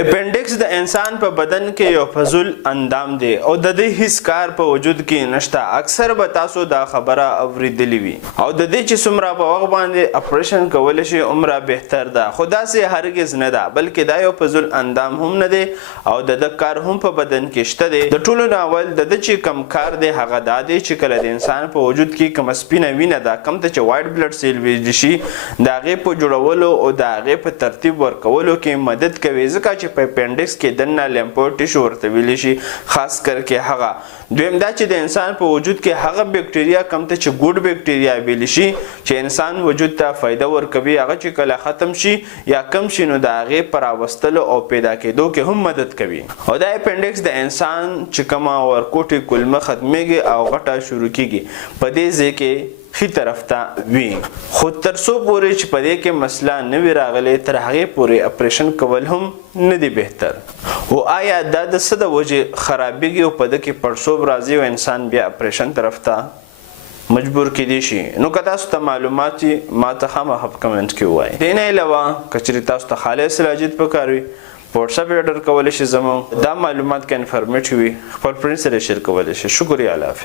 اپنډکس د انسان په بدن کې یو فضول اندام دی او د دې هیڅ کار په وجود کې نشته. اکثر به تاسو دا خبره اوریدلې وي او د دې چې څومره په وخت باندې اپریشن کول شي عمره بهتر ده، خو داسې هرگز نه ده، بلکې دا یو فضول اندام هم نه دی او د کار هم په بدن کې شته دی. د ټولو ناول د چې کم کار دی هغه دا دی چې کله د انسان په وجود کې کوم سپینه وینه ده، کوم ته چې وایټ بلډ سیل ویل شي، د هغې په جوړولو او د هغې په ترتیب ورکولو کې مدد کوي. ځکه چې په اپنډکس کې دننه لیمفوید ټیشو ورته ویلی شي، خاص کر کې هغه دویم دا چې د انسان په وجود کې هغه بکټریا کوم ته چې ګوډ بکټریا ویلی شي چې انسان وجود ته فایده ورکوي، هغه چې کله ختم شي یا کم شي نو د هغې په راوستلو او پیدا کېدو کې هم مدد کوي. او دا اپنډکس د انسان چې کومه ورکوټې کلمه ختمیږي او غټه شروع کیږي په دې ځای کې ښي طرف ته وي. خو تر څو پورې چې په دې کې مسله نه وي راغلی تر هغې پورې اپریشن کول هم نه دی بهتر. او آیا دا د څه د وجې خرابېږي او په ده کې پړسوب راځي او انسان بیا اپریشن طرف ته مجبور کیدی شي؟ نو که تاسو ته معلومات وي ما ته خامخا په کمنټ کې ووایئ. دې نه علاوه که چېرې تاسو ته خالص سلاجید پکار وي په وټساپ یې اډر کولی شي، زموږ دا معلومات که انفارمیټیو وي خپل فرینډ سره شیر کولی شي. شکریه، الله حافظ.